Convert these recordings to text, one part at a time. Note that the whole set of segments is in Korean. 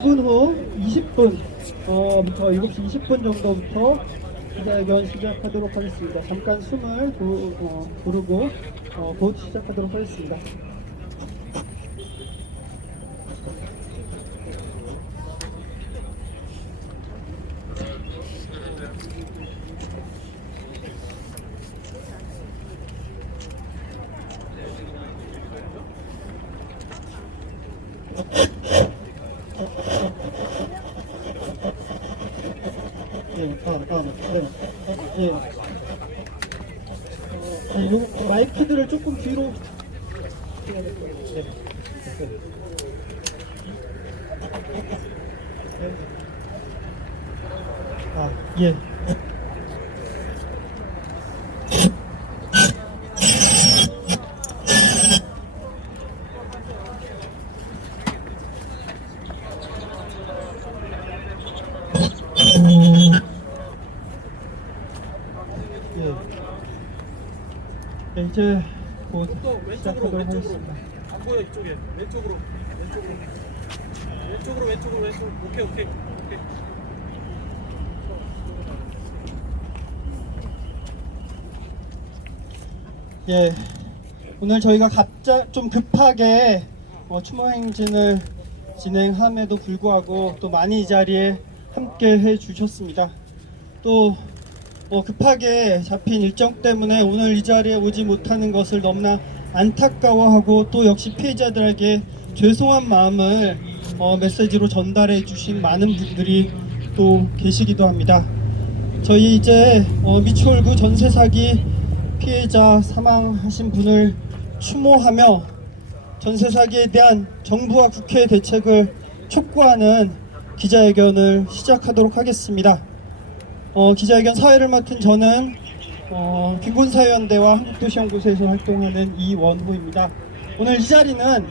10분 후 20분부터 7시 20분 정도부터 기자회견 시작하도록 하겠습니다. 잠깐 숨을 고르고 곧 시작하도록 하겠습니다. 네. 요 마이크들을 조금 뒤로 해야 될 거예요. 네. 예. 네, 이제 곧 시작하도록 하겠습니다. 안 보여. 이쪽에 왼쪽으로 오케이. 예, 오늘 저희가 좀 급하게 추모 행진을 진행함에도 불구하고 또 많이 이 자리에 함께 해주셨습니다. 또 급하게 잡힌 일정 때문에 오늘 이 자리에 오지 못하는 것을 너무나 안타까워하고 또 역시 피해자들에게 죄송한 마음을 메시지로 전달해 주신 많은 분들이 또 계시기도 합니다. 저희 이제 미추홀구 전세 사기 피해자 사망하신 분을 추모하며 전세 사기에 대한 정부와 국회의 대책을 촉구하는 기자회견을 시작하도록 하겠습니다. 기자회견 사회를 맡은 저는 빈곤사회연대와 한국도시연구소에서 활동하는 이원호입니다. 오늘 이 자리는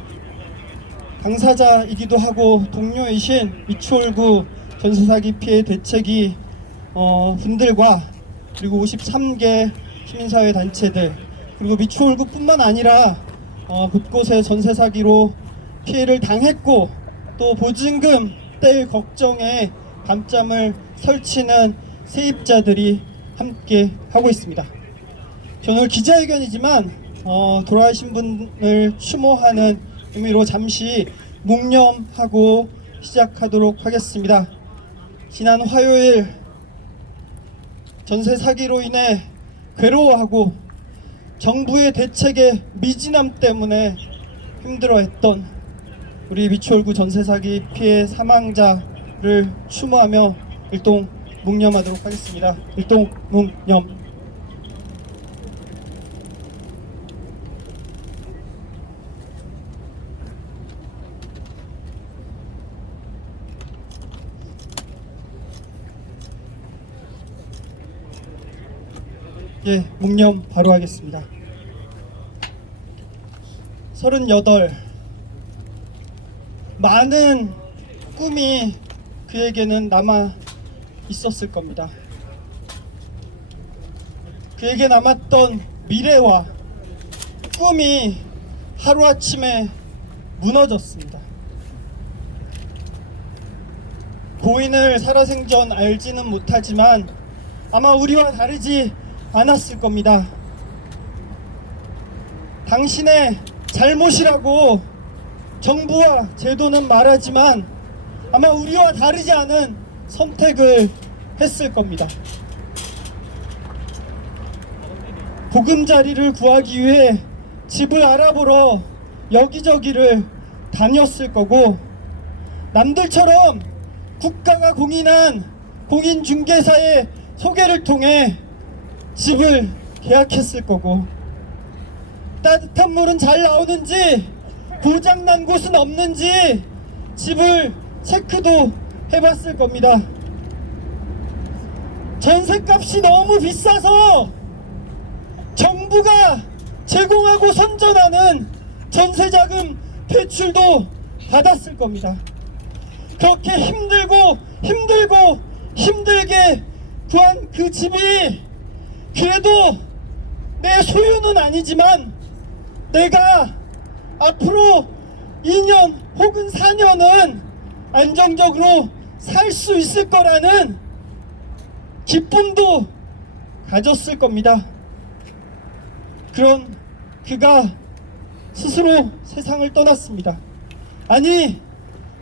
당사자이기도 하고 동료이신 미추홀구 전세사기 피해 대책위 분들과 그리고 53개 시민사회 단체들 그리고 미추홀구뿐만 아니라 곳곳에 전세사기로 피해를 당했고 또 보증금 뗄 걱정에 밤잠을 설치는 세입자들이 함께 하고 있습니다. 저는 오늘 기자회견이지만 돌아가신 분을 추모하는 의미로 잠시 묵념하고 시작하도록 하겠습니다. 지난 화요일 전세 사기로 인해 괴로워하고 정부의 대책의 미진함 때문에 힘들어했던 우리 미추홀구 전세 사기 피해 사망자를 추모하며 일동 묵념하도록 하겠습니다. 일동 묵념. 예, 묵념 바로 하겠습니다. 38 많은 꿈이 그에게는 남아 있었을 겁니다. 그에게 남았던 미래와 꿈이 하루아침에 무너졌습니다. 고인을 살아생전 알지는 못하지만 아마 우리와 다르지 않았을 겁니다. 당신의 잘못이라고 정부와 제도는 말하지만 아마 우리와 다르지 않은 선택을 했을 겁니다. 보금자리를 구하기 위해 집을 알아보러 여기저기를 다녔을 거고 남들처럼 국가가 공인한 공인중개사의 소개를 통해 집을 계약했을 거고 따뜻한 물은 잘 나오는지 고장난 곳은 없는지 집을 체크도 해봤을 겁니다. 전셋값이 너무 비싸서 정부가 제공하고 선전하는 전세자금 대출도 받았을 겁니다. 그렇게 힘들게 구한 그 집이 그래도 내 소유는 아니지만 내가 앞으로 2년 혹은 4년은 안정적으로 살 수 있을 거라는 기쁨도 가졌을 겁니다. 그런 그가 스스로 세상을 떠났습니다. 아니,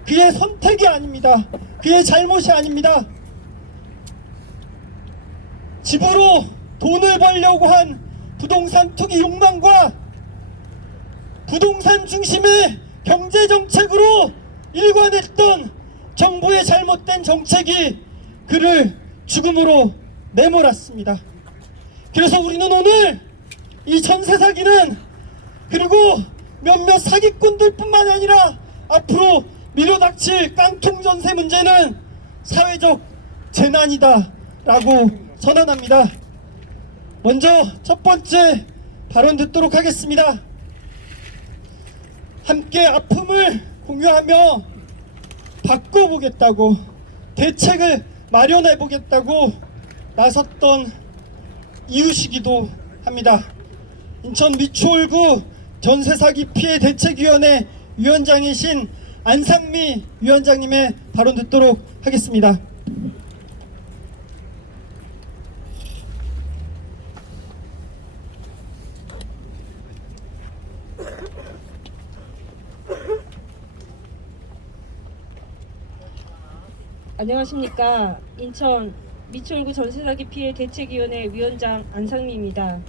그의 선택이 아닙니다. 그의 잘못이 아닙니다. 집으로 돈을 벌려고 한 부동산 투기 욕망과 부동산 중심의 경제정책으로 일관했던 정부의 잘못된 정책이 그를 죽음으로 내몰았습니다. 그래서 우리는 오늘 이 전세 사기는, 그리고 몇몇 사기꾼들 뿐만 아니라 앞으로 밀어닥칠 깡통 전세 문제는 사회적 재난이다 라고 선언합니다. 먼저 첫 번째 발언 듣도록 하겠습니다. 함께 아픔을 공유하며 바꿔보겠다고, 대책을 마련해보겠다고 나섰던 이유시기도 합니다. 인천 미추홀구 전세사기 피해 대책위원회 위원장이신 안상미 위원장님의 발언 듣도록 하겠습니다. 안녕하십니까. 인천 미추홀구 전세사기 피해 대책위원회 위원장 안상미입니다.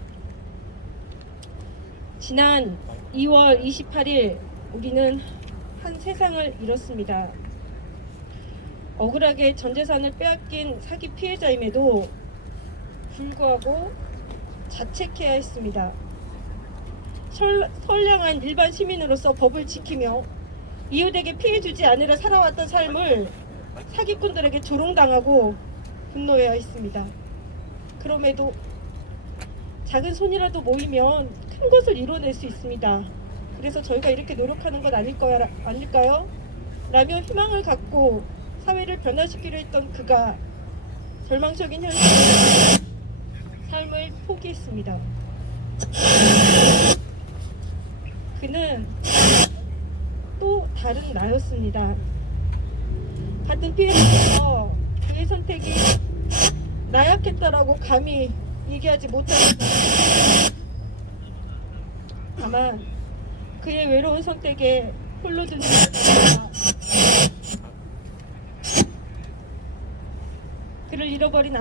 지난 2월 28일 우리는 한 세상을 잃었습니다. 억울하게 전 재산을 빼앗긴 사기 피해자임에도 불구하고 자책해야 했습니다. 선량한 일반 시민으로서 법을 지키며 이웃에게 피해 주지 않으려 살아왔던 삶을 사기꾼들에게 조롱당하고 분노해야 했습니다. 그럼에도 작은 손이라도 모이면 큰 것을 이뤄낼 수 있습니다. 그래서 저희가 이렇게 노력하는 것 아닐까요? 라며 희망을 갖고 사회를 변화시키려 했던 그가 절망적인 현실에 삶을 포기했습니다. 그는 또 다른 나였습니다. 같은 피해자로서 그의 선택이 나약했다라고 감히 얘기하지 못합니다. 다만 그의 외로운 선택에 홀로 드는 것보다 그를 잃어버린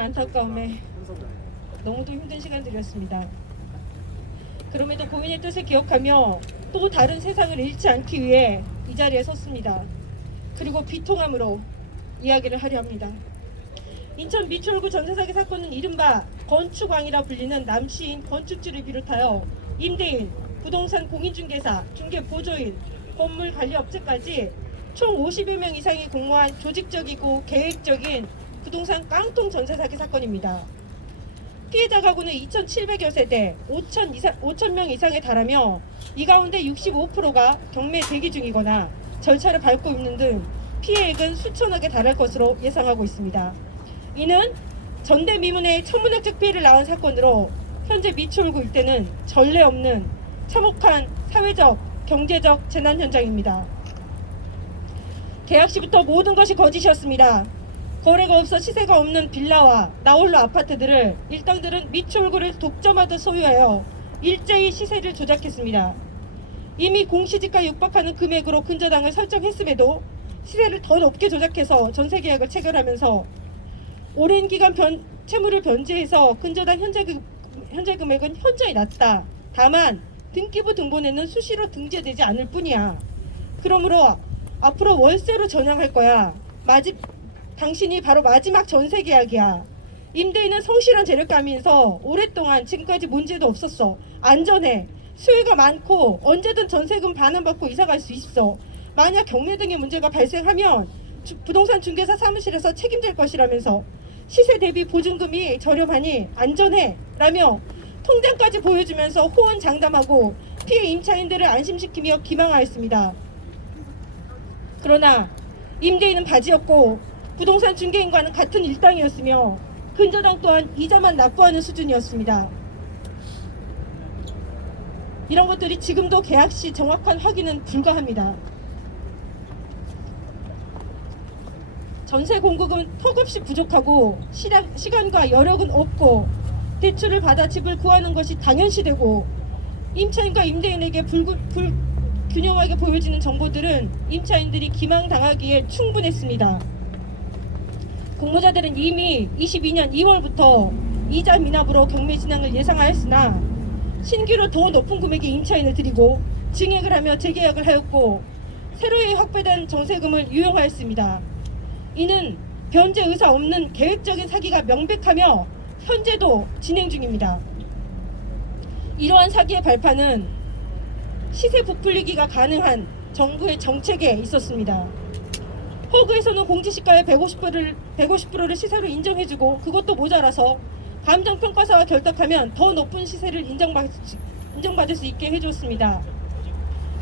안타까움에 너무도 힘든 시간들이었습니다. 그럼에도 고민의 뜻을 기억하며 또 다른 세상을 잃지 않기 위해 이 자리에 섰습니다. 그리고 비통함으로 이야기를 하려 합니다. 인천 미추홀구 전세사기 사건은 이른바 건축왕이라 불리는 남씨인 건축주를 비롯하여 임대인, 부동산 공인중개사, 중개보조인, 건물관리업체까지 총 50여 명 이상이 공모한 조직적이고 계획적인 부동산 깡통 전세사기 사건입니다. 피해자 가구는 2,700여 세대, 5,000명 이상에 달하며 이 가운데 65%가 경매 대기 중이거나 절차를 밟고 있는 등 피해액은 수천억에 달할 것으로 예상하고 있습니다. 이는 전대미문의 천문학적 피해를 낳은 사건으로 현재 미추홀구 일대는 전례 없는 참혹한 사회적, 경제적 재난 현장입니다. 계약 시부터 모든 것이 거짓이었습니다. 거래가 없어 시세가 없는 빌라와 나홀로 아파트들을 일당들은 미추홀구를 독점하듯 소유하여 일제히 시세를 조작했습니다. 이미 공시지가 육박하는 금액으로 근저당을 설정했음에도 시세를 더 높게 조작해서 전세계약을 체결하면서 오랜 기간 채무를 변제해서 근저당 현재 금액은 현저히 낮다. 다만 등기부 등본에는 수시로 등재되지 않을 뿐이야. 그러므로 앞으로 월세로 전향할 거야. 당신이 바로 마지막 전세 계약이야. 임대인은 성실한 재력감이면서 오랫동안 지금까지 문제도 없었어. 안전해. 수요가 많고 언제든 전세금 반환받고 이사갈 수 있어. 만약 경매 등의 문제가 발생하면 부동산 중개사 사무실에서 책임질 것이라면서 시세 대비 보증금이 저렴하니 안전해 라며 통장까지 보여주면서 호언장담하고 피해 임차인들을 안심시키며 기망하였습니다. 그러나 임대인은 바지였고 부동산 중개인과는 같은 일당이었으며 근저당 또한 이자만 납부하는 수준이었습니다. 이런 것들이 지금도 계약 시 정확한 확인은 불가합니다. 전세 공급은 턱없이 부족하고 시간과 여력은 없고 대출을 받아 집을 구하는 것이 당연시되고 임차인과 임대인에게 불균형하게 보여지는 정보들은 임차인들이 기망당하기에 충분했습니다. 공모자들은 이미 22년 2월부터 이자 미납으로 경매 진행을 예상하였으나 신규로 더 높은 금액의 임차인을 들이고 증액을 하며 재계약을 하였고 새로이 확보된 정세금을 유용하였습니다. 이는 변제 의사 없는 계획적인 사기가 명백하며 현재도 진행 중입니다. 이러한 사기의 발판은 시세 부풀리기가 가능한 정부의 정책에 있었습니다. 허그에서는 공시지가의 150%를 시세로 인정해주고 그것도 모자라서 감정평가사와 결탁하면 더 높은 시세를 인정받을 수 있게 해주었습니다.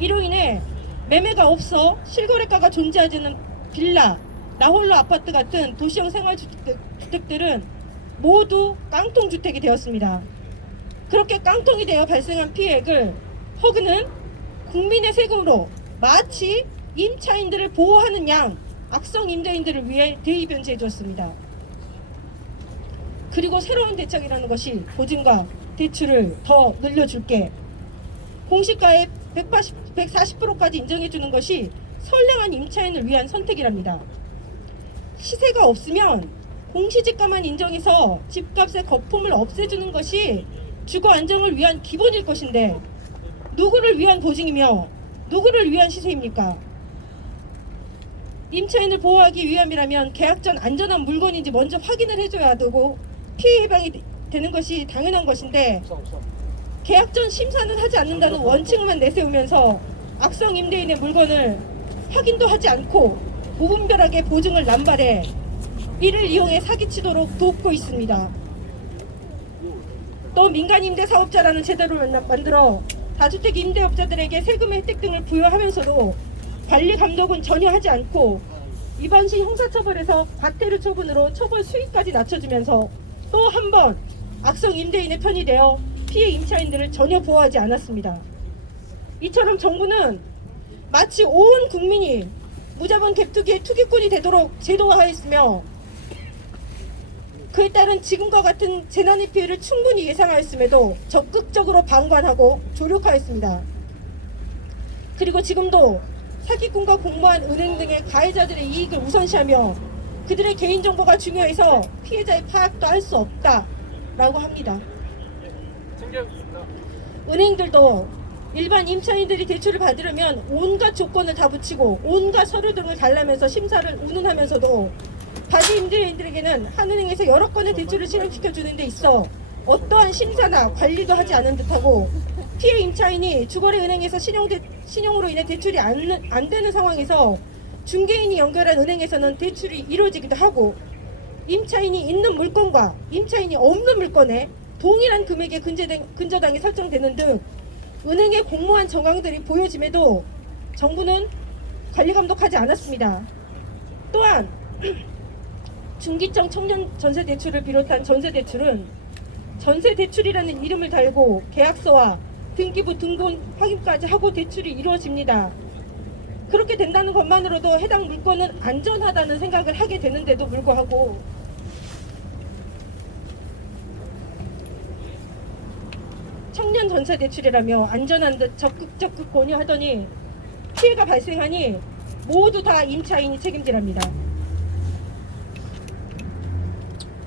이로 인해 매매가 없어 실거래가가 존재하지 않는 빌라, 나홀로 아파트 같은 도시형 생활주택들은 모두 깡통주택이 되었습니다. 그렇게 깡통이 되어 발생한 피해액을 허그는 국민의 세금으로 마치 임차인들을 보호하는 양 악성 임대인들을 위해 대입변제해 주었습니다. 그리고 새로운 대책이라는 것이 보증과 대출을 더 늘려줄게, 공시가의 140%까지 인정해주는 것이 선량한 임차인을 위한 선택이랍니다. 시세가 없으면 공시지가만 인정해서 집값의 거품을 없애주는 것이 주거 안정을 위한 기본일 것인데 누구를 위한 보증이며 누구를 위한 시세입니까? 임차인을 보호하기 위함이라면 계약 전 안전한 물건인지 먼저 확인을 해줘야 되고 피해 예방이 되는 것이 당연한 것인데 계약 전 심사는 하지 않는다는 원칙만 내세우면서 악성 임대인의 물건을 확인도 하지 않고 무분별하게 보증을 남발해 이를 이용해 사기치도록 돕고 있습니다. 또 민간 임대 사업자라는 제도를 만들어 다주택 임대업자들에게 세금의 혜택 등을 부여하면서도 관리 감독은 전혀 하지 않고 위반 시 형사처벌에서 과태료 처분으로 처벌 수위까지 낮춰주면서 또 한 번 악성 임대인의 편이 되어 피해 임차인들을 전혀 보호하지 않았습니다. 이처럼 정부는 마치 온 국민이 무자본 갭투기의 투기꾼이 되도록 제도화하였으며 그에 따른 지금과 같은 재난의 피해를 충분히 예상하였음에도 적극적으로 방관하고 조력하였습니다. 그리고 지금도 사기꾼과 공모한 은행 등의 가해자들의 이익을 우선시하며 그들의 개인정보가 중요해서 피해자의 파악도 할 수 없다라고 합니다. 은행들도 일반 임차인들이 대출을 받으려면 온갖 조건을 다 붙이고 온갖 서류 등을 달라면서 심사를 운운하면서도 가지 임대인들에게는 한은행에서 여러 건의 대출을 실행시켜주는 데 있어 어떠한 심사나 관리도 하지 않은 듯하고 피해 임차인이 주거래 은행에서 신용으로 인해 대출이 안 되는 상황에서 중개인이 연결한 은행에서는 대출이 이루어지기도 하고 임차인이 있는 물건과 임차인이 없는 물건에 동일한 금액의 근저당이 설정되는 등 은행의 공모한 정황들이 보여짐에도 정부는 관리 감독하지 않았습니다. 또한 중기청 청년 전세대출을 비롯한 전세대출은 전세대출이라는 이름을 달고 계약서와 등기부 등본 확인까지 하고 대출이 이루어집니다. 그렇게 된다는 것만으로도 해당 물건은 안전하다는 생각을 하게 되는데도 불구하고 청년 전세대출이라며 안전한 듯 적극 권유하더니 피해가 발생하니 모두 다 임차인이 책임지랍니다.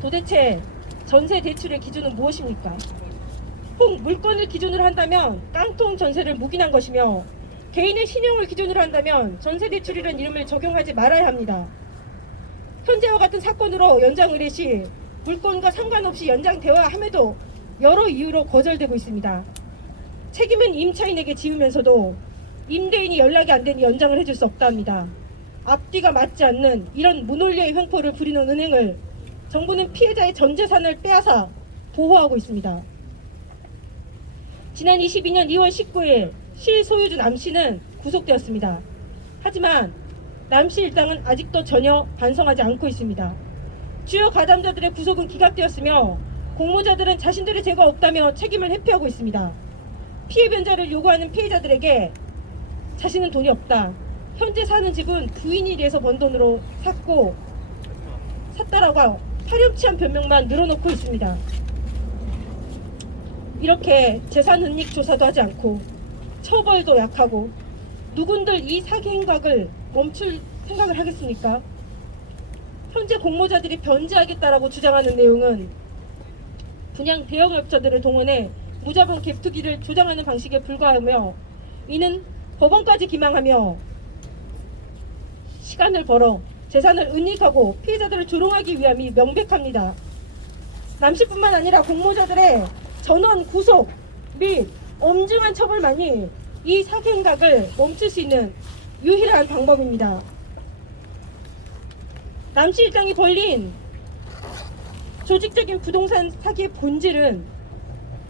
도대체 전세대출의 기준은 무엇입니까? 혹 물건을 기준으로 한다면 깡통 전세를 묵인한 것이며 개인의 신용을 기준으로 한다면 전세대출이라는 이름을 적용하지 말아야 합니다. 현재와 같은 사건으로 연장 의뢰 시 물건과 상관없이 연장되어야 함에도 여러 이유로 거절되고 있습니다. 책임은 임차인에게 지우면서도 임대인이 연락이 안 되니 연장을 해줄 수 없답니다. 앞뒤가 맞지 않는 이런 무논리의 횡포를 부리는 은행을 정부는 피해자의 전 재산을 빼앗아 보호하고 있습니다. 지난 22년 2월 19일 실소유주 남씨는 구속되었습니다. 하지만 남씨 일당은 아직도 전혀 반성하지 않고 있습니다. 주요 가담자들의 구속은 기각되었으며 공모자들은 자신들의 죄가 없다며 책임을 회피하고 있습니다. 피해 변제를 요구하는 피해자들에게 자신은 돈이 없다, 현재 사는 집은 부인이 돼서 번 돈으로 샀다라고 파렴치한 변명만 늘어놓고 있습니다. 이렇게 재산 은닉 조사도 하지 않고 처벌도 약하고 누군들 이 사기 행각을 멈출 생각을 하겠습니까? 현재 공모자들이 변제하겠다라고 주장하는 내용은 그냥 대형업자들을 동원해 무자본 갭투기를 조장하는 방식에 불과하며, 이는 법원까지 기망하며 시간을 벌어 재산을 은닉하고 피해자들을 조롱하기 위함이 명백합니다. 남씨뿐만 아니라 공모자들의 전원 구속 및 엄중한 처벌만이 이 사기 행각을 멈출 수 있는 유일한 방법입니다. 남씨 일당이 벌린 조직적인 부동산 사기의 본질은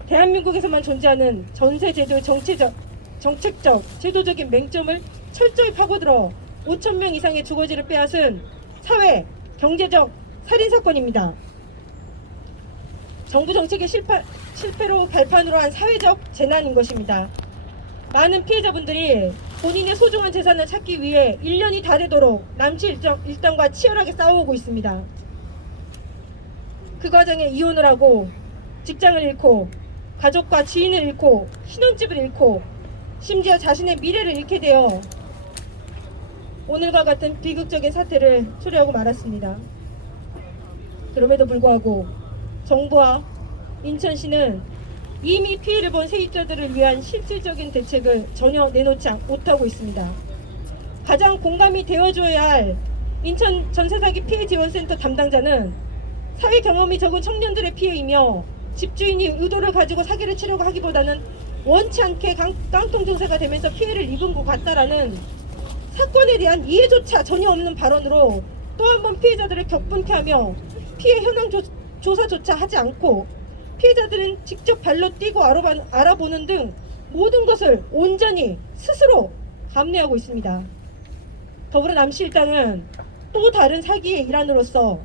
대한민국에서만 존재하는 전세제도의 정책적, 제도적인 맹점을 철저히 파고들어 5,000명 이상의 주거지를 빼앗은 사회, 경제적 살인사건입니다. 정부 정책의 실패로 발판으로 한 사회적 재난인 것입니다. 많은 피해자분들이 본인의 소중한 재산을 찾기 위해 1년이 다 되도록 남씨 일당과 치열하게 싸워오고 있습니다. 그 과정에 이혼을 하고 직장을 잃고 가족과 지인을 잃고 신혼집을 잃고 심지어 자신의 미래를 잃게 되어 오늘과 같은 비극적인 사태를 초래하고 말았습니다. 그럼에도 불구하고 정부와 인천시는 이미 피해를 본 세입자들을 위한 실질적인 대책을 전혀 내놓지 못하고 있습니다. 가장 공감이 되어줘야 할 인천 전세사기 피해지원센터 담당자는 사회 경험이 적은 청년들의 피해이며 집주인이 의도를 가지고 사기를 치려고 하기보다는 원치 않게 깡통 증세가 되면서 피해를 입은 것 같다라는 사건에 대한 이해조차 전혀 없는 발언으로 또 한 번 피해자들을 격분케 하며 피해 현황 조사조차 하지 않고 피해자들은 직접 발로 뛰고 알아보는 등 모든 것을 온전히 스스로 감내하고 있습니다. 더불어 남씨 일당은 또 다른 사기의 일환으로서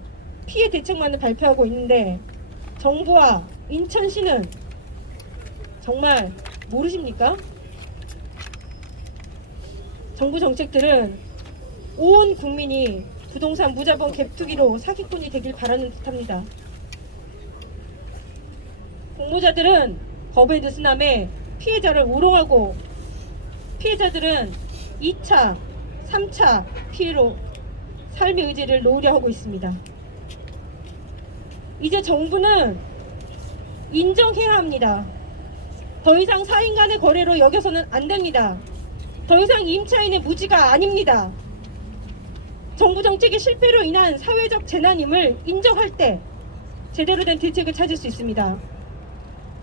피해 대책만을 발표하고 있는데 정부와 인천시는 정말 모르십니까? 정부 정책들은 온 국민이 부동산 무자본 갭투기로 사기꾼이 되길 바라는 듯합니다. 공모자들은 법을 느슨함에 피해자를 우롱하고 피해자들은 2차, 3차 피해로 삶의 의지를 놓으려 하고 있습니다. 이제 정부는 인정해야 합니다. 더 이상 사인 간의 거래로 여겨서는 안 됩니다. 더 이상 임차인의 무지가 아닙니다. 정부 정책의 실패로 인한 사회적 재난임을 인정할 때 제대로 된 대책을 찾을 수 있습니다.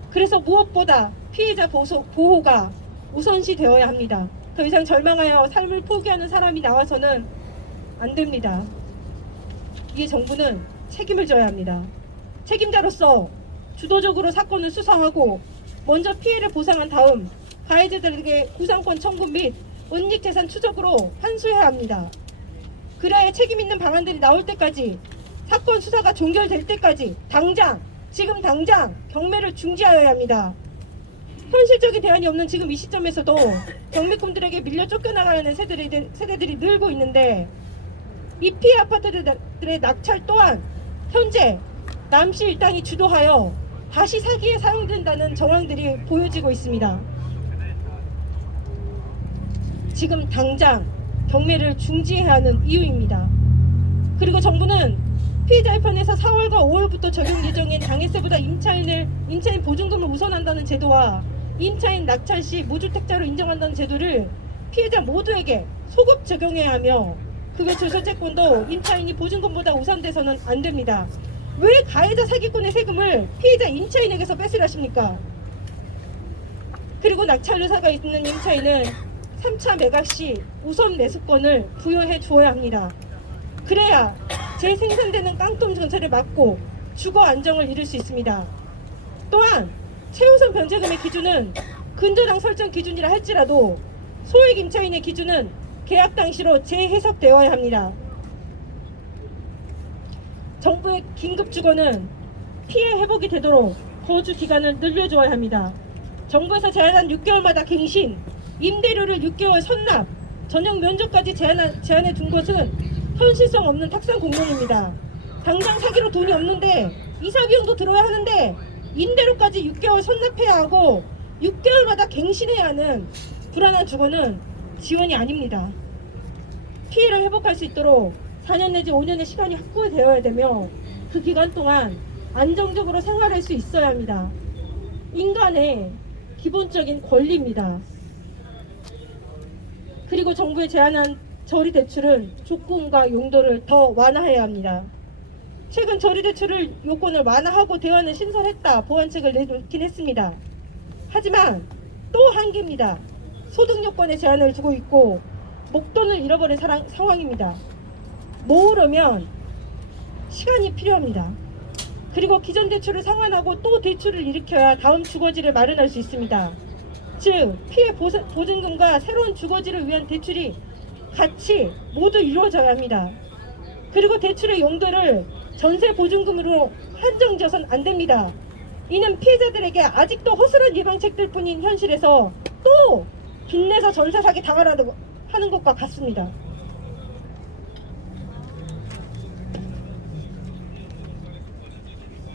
그래서 무엇보다 피해자 보호가 우선시 되어야 합니다. 더 이상 절망하여 삶을 포기하는 사람이 나와서는 안 됩니다. 이에 정부는 책임을 져야 합니다. 책임자로서 주도적으로 사건을 수사하고 먼저 피해를 보상한 다음 가해자들에게 구상권 청구 및 은닉 재산 추적으로 환수해야 합니다. 그래야 책임 있는 방안들이 나올 때까지, 사건 수사가 종결될 때까지 지금 당장 경매를 중지하여야 합니다. 현실적인 대안이 없는 지금 이 시점에서도 경매꾼들에게 밀려 쫓겨나가는 세대들이 늘고 있는데, 이 피해 아파트들의 낙찰 또한 현재 남씨 일당이 주도하여 다시 사기에 사용된다는 정황들이 보여지고 있습니다. 지금 당장 경매를 중지해야 하는 이유입니다. 그리고 정부는 피해자 회판에서 4월과 5월부터 적용 예정인 당해세보다 임차인 보증금을 우선한다는 제도와 임차인 낙찰 시 무주택자로 인정한다는 제도를 피해자 모두에게 소급 적용해야 하며, 그 외 조설채권도 임차인이 보증금보다 우선돼서는 안 됩니다. 왜 가해자 사기꾼의 세금을 피해자 임차인에게서 뺏으려 하십니까? 그리고 낙찰 의사가 있는 임차인은 3차 매각 시 우선 매수권을 부여해 주어야 합니다. 그래야 재생산되는 깡통 전세를 막고 주거 안정을 이룰 수 있습니다. 또한 최우선 변제금의 기준은 근저당 설정 기준이라 할지라도 소액 임차인의 기준은 계약 당시로 재해석되어야 합니다. 정부의 긴급 주거는 피해 회복이 되도록 거주 기간을 늘려줘야 합니다. 정부에서 제한한 6개월마다 갱신, 임대료를 6개월 선납, 전용 면접까지 제한해 둔 것은 현실성 없는 탁상 공론입니다. 당장 사기로 돈이 없는데 이사 비용도 들어야 하는데 임대료까지 6개월 선납해야 하고 6개월마다 갱신해야 하는 불안한 주거는 지원이 아닙니다. 피해를 회복할 수 있도록 4년 내지 5년의 시간이 확보되어야 되며 그 기간 동안 안정적으로 생활할 수 있어야 합니다. 인간의 기본적인 권리입니다. 그리고 정부에 제안한 저리대출은 조건과 용도를 더 완화해야 합니다. 최근 저리대출을 요건을 완화하고 대안을 신설했다 보완책을 내놓긴 했습니다. 하지만 또 한계입니다. 소득 요건에 제한을 두고 있고 목돈을 잃어버린 상황입니다. 모으려면 시간이 필요합니다. 그리고 기존 대출을 상환하고 또 대출을 일으켜야 다음 주거지를 마련할 수 있습니다. 즉 피해 보증금과 새로운 주거지를 위한 대출이 같이 모두 이루어져야 합니다. 그리고 대출의 용도를 전세 보증금으로 한정지어선 안 됩니다. 이는 피해자들에게 아직도 허술한 예방책들 뿐인 현실에서 또 빚내서 전세 사기 당하라는 하는 것과 같습니다.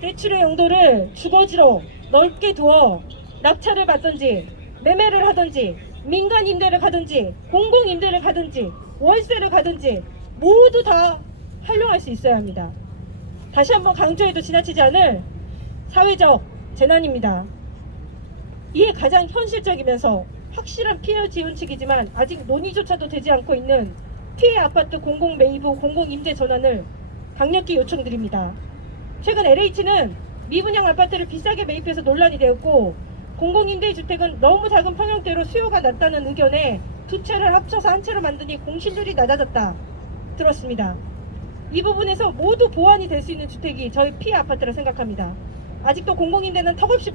대출의 용도를 주거지로 넓게 두어 낙찰을 받든지 매매를 하든지 민간 임대를 가든지 공공 임대를 가든지 월세를 가든지 모두 다 활용할 수 있어야 합니다. 다시 한번 강조해도 지나치지 않을 사회적 재난입니다. 이에 가장 현실적이면서 확실한 피해 지원책이지만 아직 논의조차도 되지 않고 있는 피해 아파트 공공 매입 후 공공 임대 전환을 강력히 요청드립니다. 최근 LH는 미분양 아파트를 비싸게 매입해서 논란이 되었고 공공임대주택은 너무 작은 평형대로 수요가 낮다는 의견에 두 채를 합쳐서 한 채로 만드니 공실률이 낮아졌다 들었습니다. 이 부분에서 모두 보완이 될 수 있는 주택이 저희 피해 아파트라 생각합니다. 아직도 공공임대는 턱없이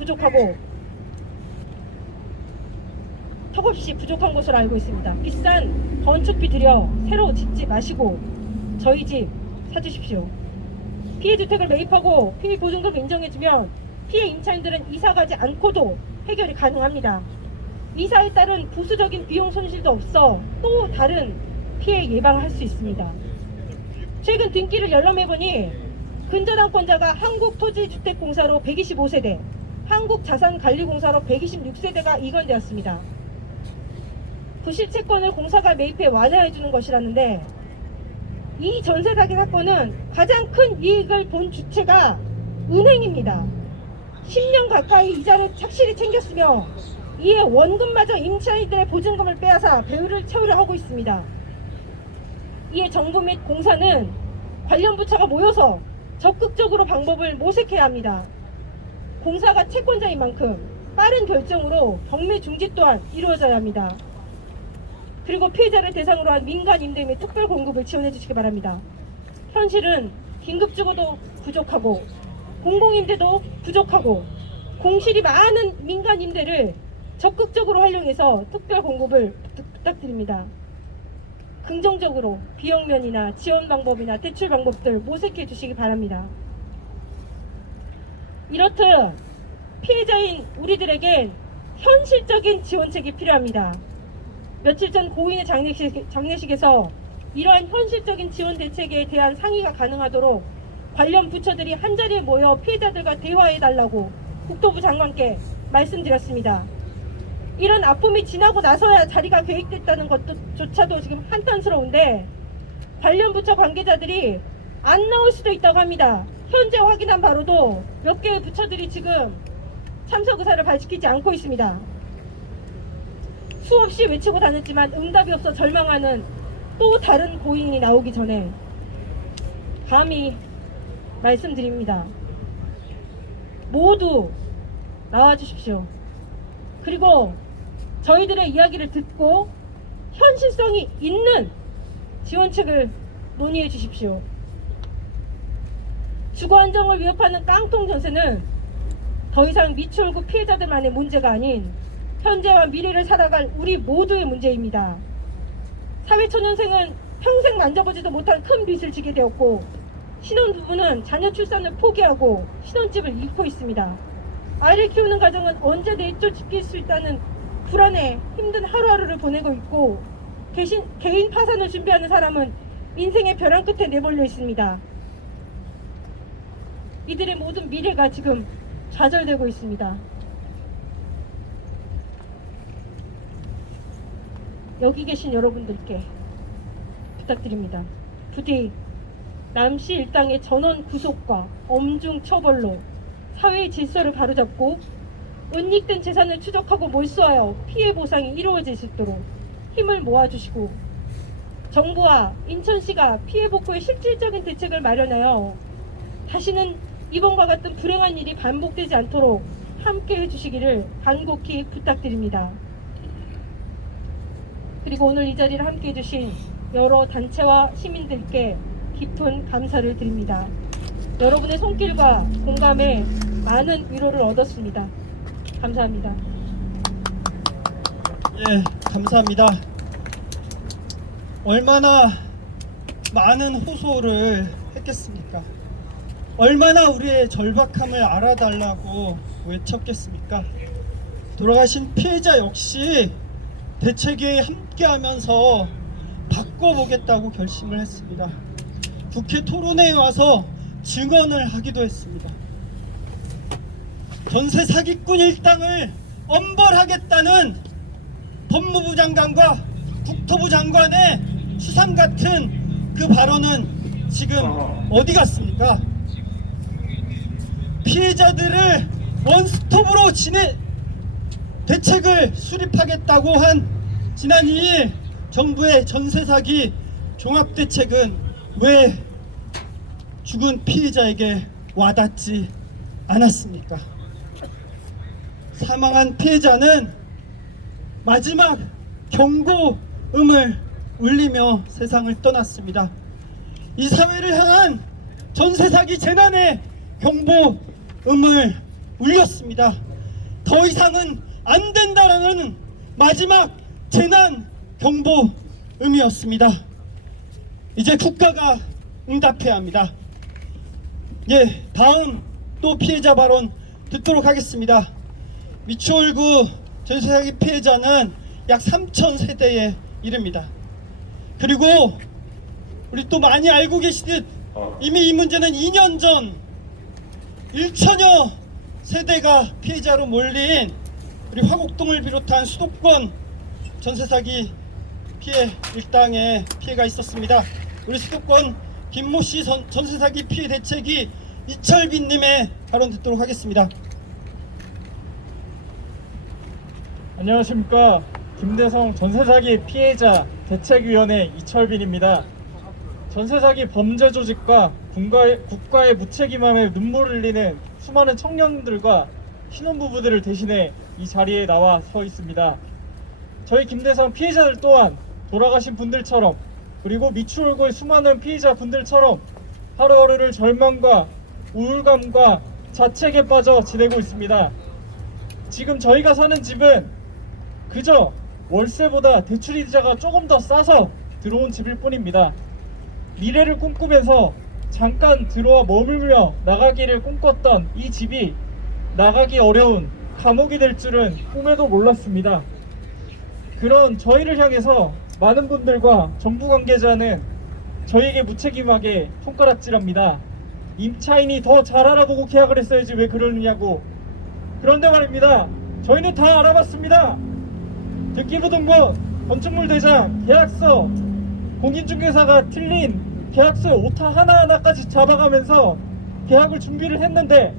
부족한 것으로 알고 있습니다. 비싼 건축비 들여 새로 짓지 마시고 저희 집 사주십시오. 피해 주택을 매입하고 피해 보증금 인정해주면 피해 임차인들은 이사가지 않고도 해결이 가능합니다. 이사에 따른 부수적인 비용 손실도 없어 또 다른 피해 예방을 할 수 있습니다. 최근 등기를 열람해보니 근저당권자가 한국토지주택공사로 125세대, 한국자산관리공사로 126세대가 이건되었습니다. 부실채권을 공사가 매입해 완화해주는 것이라는데 이 전세 사기 사건은 가장 큰 이익을 본 주체가 은행입니다. 10년 가까이 이자를 착실히 챙겼으며 이에 원금마저 임차인들의 보증금을 빼앗아 배후를 채우려 하고 있습니다. 이에 정부 및 공사는 관련 부처가 모여서 적극적으로 방법을 모색해야 합니다. 공사가 채권자인 만큼 빠른 결정으로 경매 중지 또한 이루어져야 합니다. 그리고 피해자를 대상으로 한 민간 임대 및 특별 공급을 지원해 주시기 바랍니다. 현실은 긴급주거도 부족하고 공공임대도 부족하고 공실이 많은 민간 임대를 적극적으로 활용해서 특별 공급을 부탁드립니다. 긍정적으로 비용면이나 지원 방법이나 대출 방법들 모색해 주시기 바랍니다. 이렇듯 피해자인 우리들에겐 현실적인 지원책이 필요합니다. 며칠 전 고인의 장례식에서 이러한 현실적인 지원 대책에 대한 상의가 가능하도록 관련 부처들이 한자리에 모여 피해자들과 대화해달라고 국토부 장관께 말씀드렸습니다. 이런 아픔이 지나고 나서야 자리가 계획됐다는 것조차도 지금 한탄스러운데 관련 부처 관계자들이 안 나올 수도 있다고 합니다. 현재 확인한 바로도 몇 개의 부처들이 지금 참석 의사를 밝히지 않고 있습니다. 수없이 외치고 다녔지만 응답이 없어 절망하는 또 다른 고인이 나오기 전에 감히 말씀드립니다. 모두 나와주십시오. 그리고 저희들의 이야기를 듣고 현실성이 있는 지원책을 논의해 주십시오. 주거 안정을 위협하는 깡통 전세는 더 이상 미추홀구 피해자들만의 문제가 아닌 현재와 미래를 살아갈 우리 모두의 문제입니다. 사회초년생은 평생 만져보지도 못한 큰 빚을 지게 되었고 신혼부부는 자녀 출산을 포기하고 신혼집을 잃고 있습니다. 아이를 키우는 가정은 언제 내쫓길 수 있다는 불안에 힘든 하루하루를 보내고 있고, 개인 파산을 준비하는 사람은 인생의 벼랑 끝에 내몰려 있습니다. 이들의 모든 미래가 지금 좌절되고 있습니다. 여기 계신 여러분들께 부탁드립니다. 부디 남씨 일당의 전원 구속과 엄중 처벌로 사회의 질서를 바로잡고 은닉된 재산을 추적하고 몰수하여 피해 보상이 이루어질 수 있도록 힘을 모아주시고, 정부와 인천시가 피해 복구에 실질적인 대책을 마련하여 다시는 이번과 같은 불행한 일이 반복되지 않도록 함께 해주시기를 간곡히 부탁드립니다. 그리고 오늘 이 자리를 함께 해주신 여러 단체와 시민들께 깊은 감사를 드립니다. 여러분의 손길과 공감에 많은 위로를 얻었습니다. 감사합니다. 예, 감사합니다. 얼마나 많은 호소를 했겠습니까? 얼마나 우리의 절박함을 알아달라고 외쳤겠습니까? 돌아가신 피해자 역시 대책회의에 함께하면서 바꿔보겠다고 결심을 했습니다. 국회 토론회에 와서 증언을 하기도 했습니다. 전세 사기꾼 일당을 엄벌하겠다는 법무부 장관과 국토부 장관의 수삼 같은 그 발언은 지금 어디 갔습니까? 피해자들을 원스톱으로 대책을 수립하겠다고 한 지난 2일 정부의 전세 사기 종합대책은 왜 죽은 피해자에게 와닿지 않았습니까? 사망한 피해자는 마지막 경고음을 울리며 세상을 떠났습니다. 이 사회를 향한 전세 사기 재난의 경보음을 울렸습니다. 더 이상은 안 된다라는 마지막 재난 경보음이었습니다. 이제 국가가 응답해야 합니다. 예, 다음 또 피해자 발언 듣도록 하겠습니다. 미추홀구 전세 사기 피해자는 약 3,000세대에 이릅니다. 그리고 우리 또 많이 알고 계시듯 이미 이 문제는 2년 전 1천여 세대가 피해자로 몰린 우리 화곡동을 비롯한 수도권 전세 사기 피해 일당의 피해가 있었습니다. 우리 수도권 김모씨 전세 사기 피해 대책위 이철빈님의 발언 듣도록 하겠습니다. 안녕하십니까. 김대성 전세사기 피해자 대책위원회 이철빈입니다. 전세사기 범죄 조직과 국가의 무책임함에 눈물을 흘리는 수많은 청년들과 신혼부부들을 대신해 이 자리에 나와 서 있습니다. 저희 김대성 피해자들 또한 돌아가신 분들처럼, 그리고 미추홀구의 수많은 피해자분들처럼 하루하루를 절망과 우울감과 자책에 빠져 지내고 있습니다. 지금 저희가 사는 집은 그저 월세보다 대출이자가 조금 더 싸서 들어온 집일 뿐입니다. 미래를 꿈꾸면서 잠깐 들어와 머물며 나가기를 꿈꿨던 이 집이 나가기 어려운 감옥이 될 줄은 꿈에도 몰랐습니다. 그런 저희를 향해서 많은 분들과 정부 관계자는 저희에게 무책임하게 손가락질합니다. 임차인이 더 잘 알아보고 계약을 했어야지 왜 그러느냐고. 그런데 말입니다, 저희는 다 알아봤습니다. 듣기부등본, 건축물 대장, 계약서, 공인중개사가 틀린 계약서 오타 하나하나까지 잡아가면서 계약을 준비를 했는데,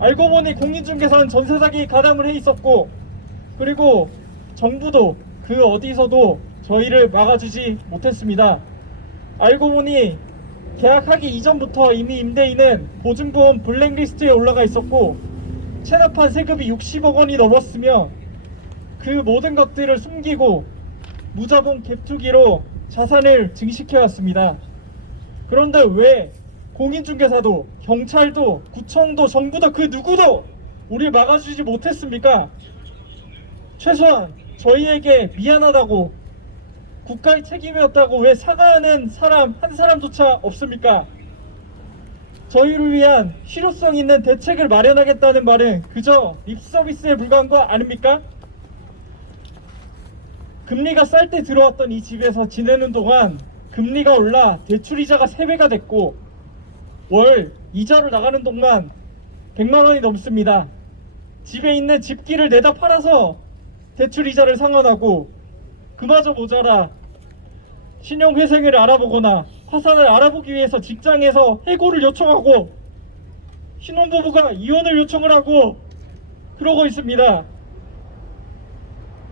알고 보니 공인중개사는 전세사기 가담을 해 있었고, 그리고 정부도 그 어디서도 저희를 막아주지 못했습니다. 알고 보니 계약하기 이전부터 이미 임대인은 보증보험 블랙리스트에 올라가 있었고, 체납한 세금이 60억 원이 넘었으며 그 모든 것들을 숨기고 무자본 갭투기로 자산을 증식해왔습니다. 그런데 왜 공인중개사도, 경찰도, 구청도, 정부도 그 누구도 우리를 막아주지 못했습니까? 최소한 저희에게 미안하다고, 국가의 책임이었다고 왜 사과하는 사람 한 사람조차 없습니까? 저희를 위한 실효성 있는 대책을 마련하겠다는 말은 그저 립서비스에 불과한 거 아닙니까? 금리가 쌀 때 들어왔던 이 집에서 지내는 동안 금리가 올라 대출이자가 3배가 됐고 월 이자로 나가는 동안 100만 원이 넘습니다. 집에 있는 집기를 내다 팔아서 대출이자를 상환하고 그마저 모자라 신용회생을 알아보거나 파산을 알아보기 위해서 직장에서 해고를 요청하고 신혼부부가 이혼을 요청을 하고 그러고 있습니다.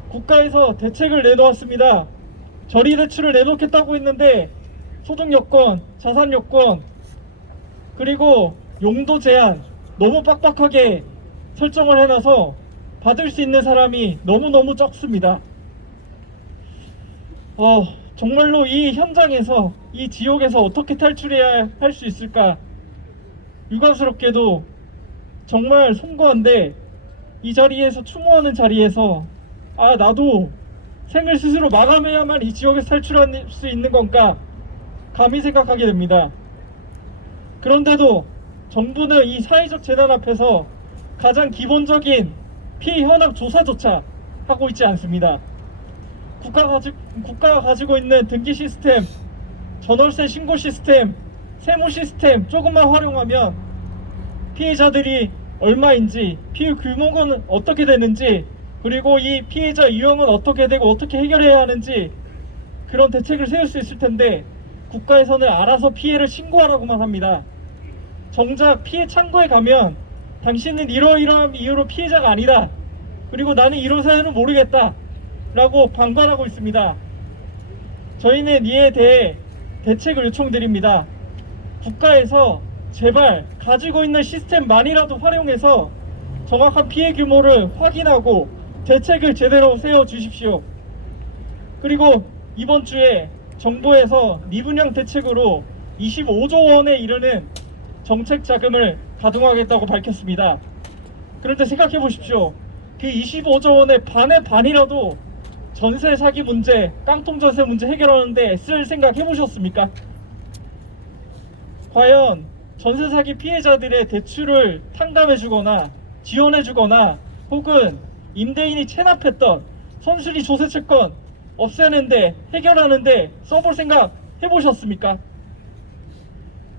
국가에서 대책을 내놓았습니다. 저리대출을 내놓겠다고 했는데 소득요건, 자산요건, 그리고 용도 제한 너무 빡빡하게 설정을 해놔서 받을 수 있는 사람이 너무너무 적습니다. 정말로 이 현장에서, 이 지옥에서 어떻게 탈출해야 할 수 있을까? 유감스럽게도 정말 송구한데 이 자리에서 추모하는 자리에서 나도 생을 스스로 마감해야만 이 지옥에서 탈출할 수 있는 건가 감히 생각하게 됩니다. 그런데도 정부는 이 사회적 재난 앞에서 가장 기본적인 피해 현황 조사조차 하고 있지 않습니다. 국가가 가지고 있는 등기 시스템, 전월세 신고 시스템, 세무 시스템 조금만 활용하면 피해자들이 얼마인지, 피해 규모는 어떻게 되는지, 그리고 이 피해자 유형은 어떻게 되고 어떻게 해결해야 하는지 그런 대책을 세울 수 있을 텐데 국가에서는 알아서 피해를 신고하라고만 합니다. 정작 피해 창구에 가면 당신은 이러이러한 이유로 피해자가 아니다, 그리고 나는 이런 사연은 모르겠다 라고 방관하고 있습니다. 저희는 이에 대해 대책을 요청드립니다. 국가에서 제발 가지고 있는 시스템만이라도 활용해서 정확한 피해 규모를 확인하고 대책을 제대로 세워주십시오. 그리고 이번 주에 정부에서 미분양 대책으로 25조 원에 이르는 정책 자금을 가동하겠다고 밝혔습니다. 그런데 생각해 보십시오. 그 25조 원의 반의 반이라도 전세 사기 문제, 깡통 전세 문제 해결하는데 쓸 생각 해보셨습니까? 과연 전세 사기 피해자들의 대출을 탕감해주거나 지원해주거나 혹은 임대인이 체납했던 선순위 조세 채권 없애는데, 해결하는데 써볼 생각 해보셨습니까?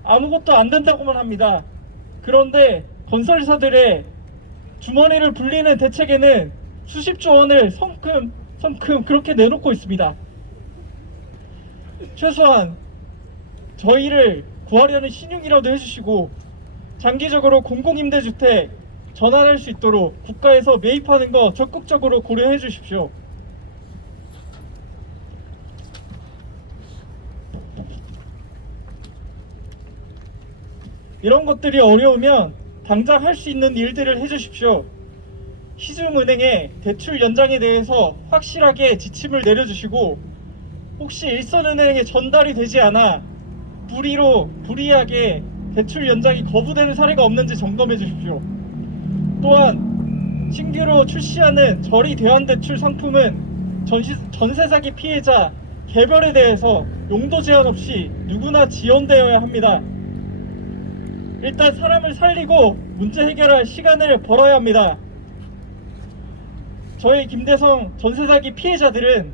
아무것도 안 된다고만 합니다. 그런데 건설사들의 주머니를 불리는 대책에는 수십조 원을 성큼 그렇게 내놓고 있습니다. 최소한 저희를 구하려는 신용이라도 해주시고 장기적으로 공공임대주택 전환할 수 있도록 국가에서 매입하는 거 적극적으로 고려해 주십시오. 이런 것들이 어려우면 당장 할 수 있는 일들을 해주십시오. 시중은행의 대출 연장에 대해서 확실하게 지침을 내려주시고 혹시 일선은행에 전달이 되지 않아 불이하게 대출 연장이 거부되는 사례가 없는지 점검해 주십시오. 또한 신규로 출시하는 저리 대환대출 상품은 전세 사기 피해자 개별에 대해서 용도 제한 없이 누구나 지원되어야 합니다. 일단 사람을 살리고 문제 해결할 시간을 벌어야 합니다. 저희 김대성 전세 사기 피해자들은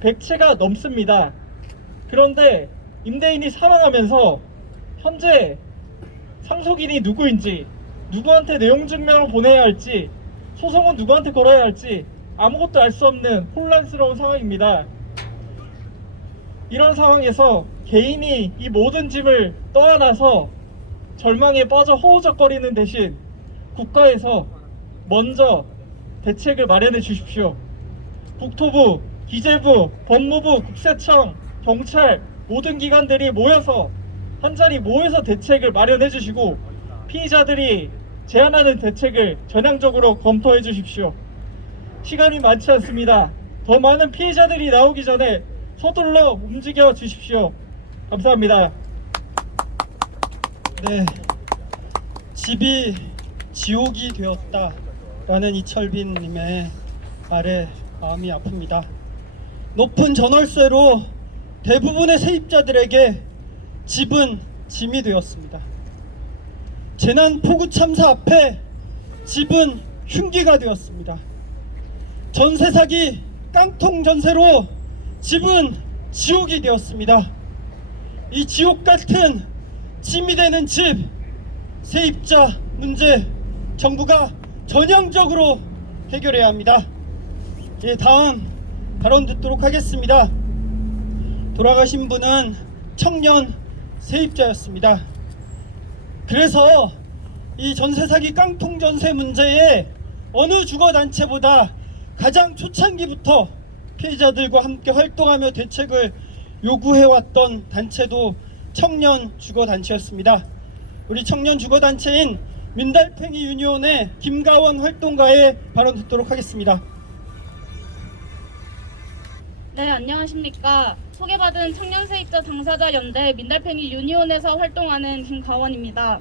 1100채가 넘습니다. 그런데 임대인이 사망하면서 현재 상속인이 누구인지, 누구한테 내용 증명을 보내야 할지, 소송은 누구한테 걸어야 할지 아무것도 알 수 없는 혼란스러운 상황입니다. 이런 상황에서 개인이 이 모든 짐을 떠안아서 절망에 빠져 허우적거리는 대신 국가에서 먼저 대책을 마련해 주십시오. 국토부, 기재부, 법무부, 국세청, 경찰 모든 기관들이 모여서 한자리 모여서 대책을 마련해 주시고 피해자들이 제안하는 대책을 전향적으로 검토해 주십시오. 시간이 많지 않습니다. 더 많은 피해자들이 나오기 전에 서둘러 움직여 주십시오. 감사합니다. 네, 집이 지옥이 되었다라는 이철빈님의 말에 마음이 아픕니다. 높은 전월세로 대부분의 세입자들에게 집은 짐이 되었습니다. 재난 폭우 참사 앞에 집은 흉기가 되었습니다. 전세 사기 깡통 전세로 집은 지옥이 되었습니다. 이 지옥 같은 짐이 되는 집, 세입자 문제 정부가 전향적으로 해결해야 합니다. 예, 다음 발언 듣도록 하겠습니다. 돌아가신 분은 청년 세입자였습니다. 그래서 이 전세 사기 깡통 전세 문제에 어느 주거단체보다 가장 초창기부터 피해자들과 함께 활동하며 대책을 요구해왔던 단체도 청년 주거단체였습니다. 우리 청년 주거단체인 민달팽이 유니온의 김가원 활동가의 발언 듣도록 하겠습니다. 네, 안녕하십니까. 소개받은 청년세입자 당사자 연대 민달팽이 유니온에서 활동하는 김가원입니다.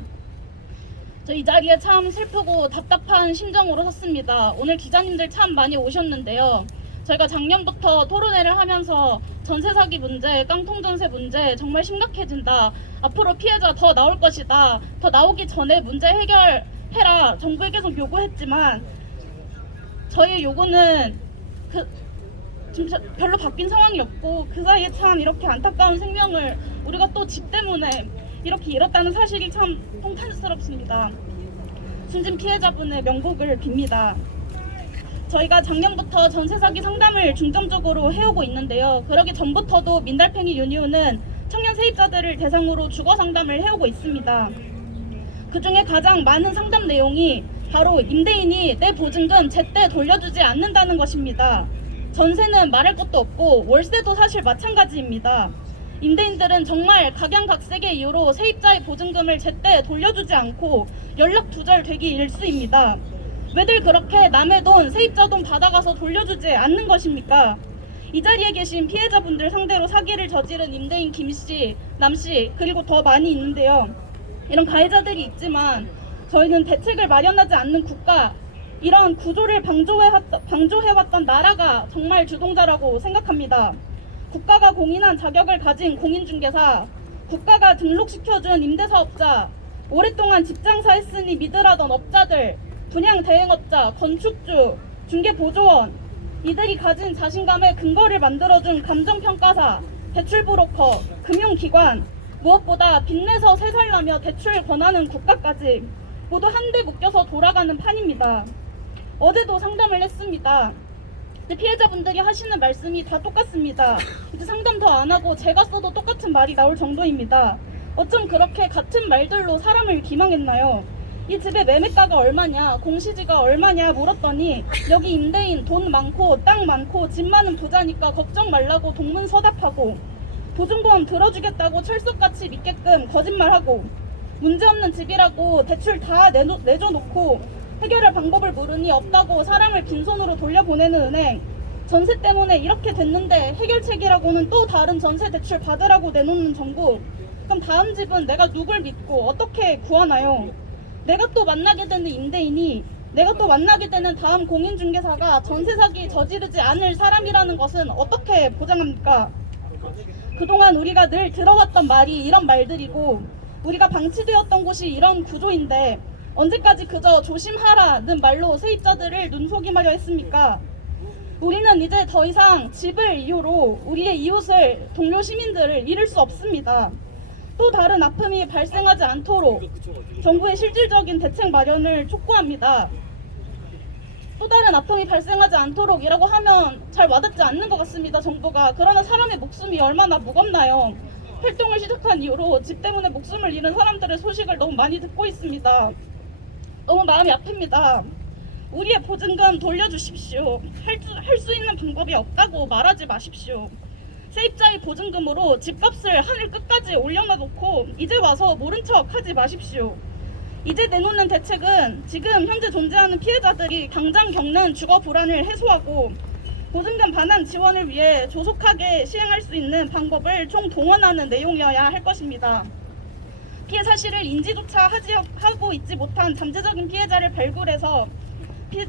저 이 자리에 참 슬프고 답답한 심정으로 섰습니다. 오늘 기자님들 참 많이 오셨는데요. 저희가 작년부터 토론회를 하면서 전세 사기 문제, 깡통 전세 문제 정말 심각해진다. 앞으로 피해자 더 나올 것이다. 더 나오기 전에 문제 해결해라. 정부에 계속 요구했지만 저희의 요구는 지금 별로 바뀐 상황이 없고 그 사이에 참 이렇게 안타까운 생명을 우리가 또 집 때문에 이렇게 잃었다는 사실이 참 통탄스럽습니다. 숨진 피해자분의 명복을 빕니다. 저희가 작년부터 전세 사기 상담을 중점적으로 해오고 있는데요. 그러기 전부터도 민달팽이 유니온은 청년 세입자들을 대상으로 주거 상담을 해오고 있습니다. 그 중에 가장 많은 상담 내용이 바로 임대인이 내 보증금 제때 돌려주지 않는다는 것입니다. 전세는 말할 것도 없고 월세도 사실 마찬가지입니다. 임대인들은 정말 각양각색의 이유로 세입자의 보증금을 제때 돌려주지 않고 연락 두절되기 일쑤입니다. 왜들 그렇게 남의 돈, 세입자 돈 받아가서 돌려주지 않는 것입니까? 이 자리에 계신 피해자분들 상대로 사기를 저지른 임대인 김씨, 남씨 그리고 더 많이 있는데요. 이런 가해자들이 있지만 저희는 대책을 마련하지 않는 국가, 이런 구조를 방조해왔던 나라가 정말 주동자라고 생각합니다. 국가가 공인한 자격을 가진 공인중개사, 국가가 등록시켜준 임대사업자, 오랫동안 직장사 했으니 믿으라던 업자들, 분양대행업자, 건축주, 중개보조원, 이들이 가진 자신감의 근거를 만들어준 감정평가사, 대출브로커, 금융기관, 무엇보다 빚내서 세살나며 대출 권하는 국가까지 모두 한데 묶여서 돌아가는 판입니다. 어제도 상담을 했습니다. 피해자분들이 하시는 말씀이 다 똑같습니다. 이제 상담 더 안 하고 제가 써도 똑같은 말이 나올 정도입니다. 어쩜 그렇게 같은 말들로 사람을 기망했나요? 이 집의 매매가가 얼마냐, 공시지가 얼마냐 물었더니 여기 임대인 돈 많고 땅 많고 집 많은 부자니까 걱정 말라고 동문서답하고 보증보험 들어주겠다고 철석같이 믿게끔 거짓말하고 문제없는 집이라고 대출 다 내줘놓고 해결할 방법을 모르니 없다고 사람을 빈손으로 돌려보내는 은행, 전세 때문에 이렇게 됐는데 해결책이라고는 또 다른 전세 대출 받으라고 내놓는 정부. 그럼 다음 집은 내가 누굴 믿고 어떻게 구하나요? 내가 또 만나게 되는 임대인이, 내가 또 만나게 되는 다음 공인중개사가 전세 사기 저지르지 않을 사람이라는 것은 어떻게 보장합니까? 그동안 우리가 늘 들어왔던 말이 이런 말들이고 우리가 방치되었던 곳이 이런 구조인데 언제까지 그저 조심하라는 말로 세입자들을 눈속임하려 했습니까? 우리는 이제 더 이상 집을 이유로 우리의 이웃을, 동료 시민들을 잃을 수 없습니다. 또 다른 아픔이 발생하지 않도록 정부의 실질적인 대책 마련을 촉구합니다. 또 다른 아픔이 발생하지 않도록 이라고 하면 잘 와닿지 않는 것 같습니다, 정부가. 그러나 사람의 목숨이 얼마나 무겁나요? 활동을 시작한 이후로 집 때문에 목숨을 잃은 사람들의 소식을 너무 많이 듣고 있습니다. 너무 마음이 아픕니다. 우리의 보증금 돌려주십시오. 할 수 있는 방법이 없다고 말하지 마십시오. 세입자의 보증금으로 집값을 하늘 끝까지 올려놔놓고 이제 와서 모른 척 하지 마십시오. 이제 내놓는 대책은 지금 현재 존재하는 피해자들이 당장 겪는 주거 불안을 해소하고 보증금 반환 지원을 위해 조속하게 시행할 수 있는 방법을 총동원하는 내용이어야 할 것입니다. 피해 사실을 인지조차 하고 있지 못한 잠재적인 피해자를 발굴해서 피해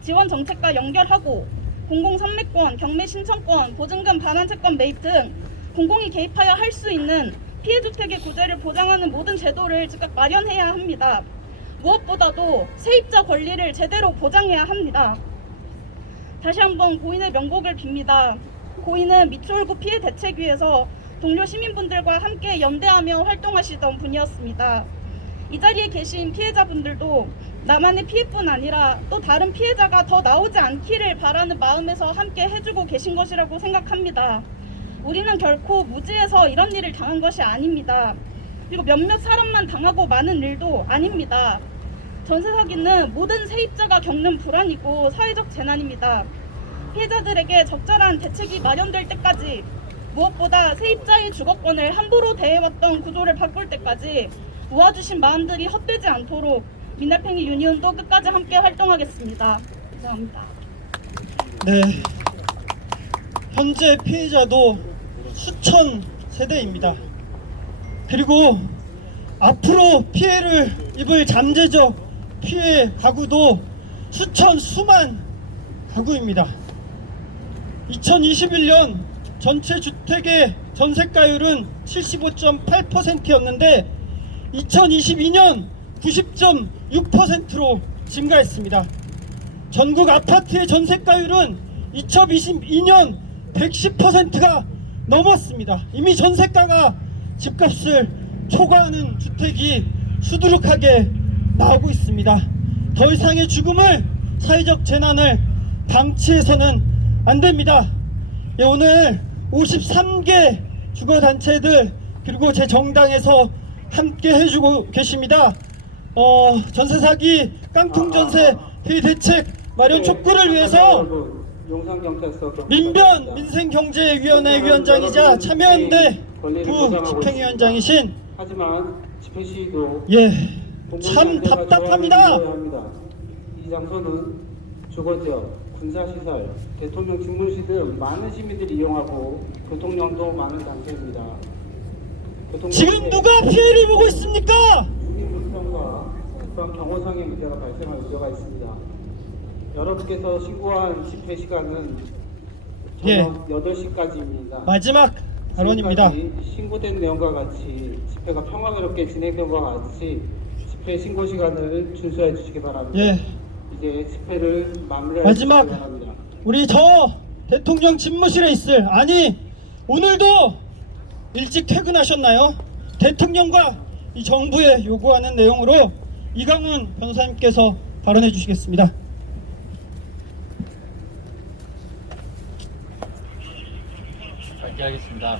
지원 정책과 연결하고 공공산매권, 경매 신청권, 보증금 반환 채권 매입 등 공공이 개입하여 할 수 있는 피해주택의 구제를 보장하는 모든 제도를 즉각 마련해야 합니다. 무엇보다도 세입자 권리를 제대로 보장해야 합니다. 다시 한번 고인의 명복을 빕니다. 고인은 미추홀구 피해 대책위에서 동료 시민분들과 함께 연대하며 활동하시던 분이었습니다. 이 자리에 계신 피해자분들도 나만의 피해뿐 아니라 또 다른 피해자가 더 나오지 않기를 바라는 마음에서 함께 해주고 계신 것이라고 생각합니다. 우리는 결코 무지해서 이런 일을 당한 것이 아닙니다. 그리고 몇몇 사람만 당하고 많은 일도 아닙니다. 전세 사기는 모든 세입자가 겪는 불안이고 사회적 재난입니다. 피해자들에게 적절한 대책이 마련될 때까지, 무엇보다 세입자의 주거권을 함부로 대해왔던 구조를 바꿀 때까지 모아주신 마음들이 헛되지 않도록 민달팽이 유니온도 끝까지 함께 활동하겠습니다. 감사합니다. 네, 현재 피해자도 수천 세대입니다. 그리고 앞으로 피해를 입을 잠재적 피해 가구도 수만 가구입니다. 2021년 전체 주택의 전세가율은 75.8%였는데 2022년 90.6%로 증가했습니다. 전국 아파트의 전세가율은 2022년 110%가 넘었습니다. 이미 전세가가 집값을 초과하는 주택이 수두룩하게 나오고 있습니다. 더 이상의 죽음을, 사회적 재난을 방치해서는 안 됩니다. 예, 오늘 53개 주거단체들 그리고 제 정당에서 함께 해주고 계십니다. 전세사기 깡통전세 피해 대책 마련 촉구를 위해서 민변 민생경제위원회 위원장이자 참여연대 부 집행위원장이신 하지만 집회 시위도 참 답답합니다. 이 장소는 주거지역, 군사시설, 대통령 집무실 등 많은 시민들이 이용하고 교통량도 많은 장소입니다. 지금 누가 피해를 보고 있습니까? 주민 불편과 또한 경호상의 문제가 발생할 우려가 있습니다. 여러분께서 신고한 집회 시간은 저녁 8시까지입니다. 마지막 발언입니다. 신고된 내용과 같이 집회가 평화롭게 진행된 것과 같이 집회 신고 시간을 준수해 주시기 바랍니다. 이제 집회를 마무리해 마지막 주시기 바랍니다. 우리 저 대통령 집무실에 있을, 아니 오늘도 일찍 퇴근하셨나요? 대통령과 이 정부에 요구하는 내용으로 이강훈 변호사님께서 발언해 주시겠습니다. 짧게 하겠습니다.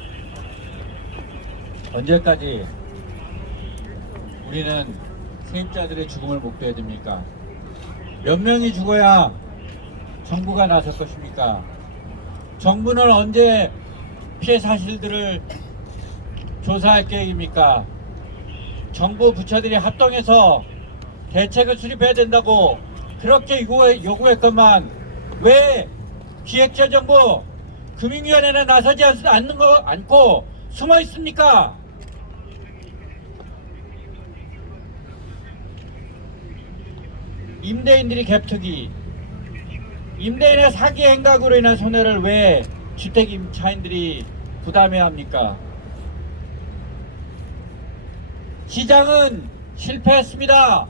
언제까지 우리는 세입자들의 죽음을 목도해야 됩니까? 몇 명이 죽어야 정부가 나설 것입니까? 정부는 언제 피해 사실들을 조사할 계획입니까? 정부 부처들이 합동해서 대책을 수립해야 된다고 그렇게 요구했건만 왜 기획재정부 금융위원회는 나서지 않고 숨어 있습니까? 임대인들이 갭투기, 임대인의 사기 행각으로 인한 손해를 왜 주택 임차인들이 부담해야 합니까? 시장은 실패했습니다.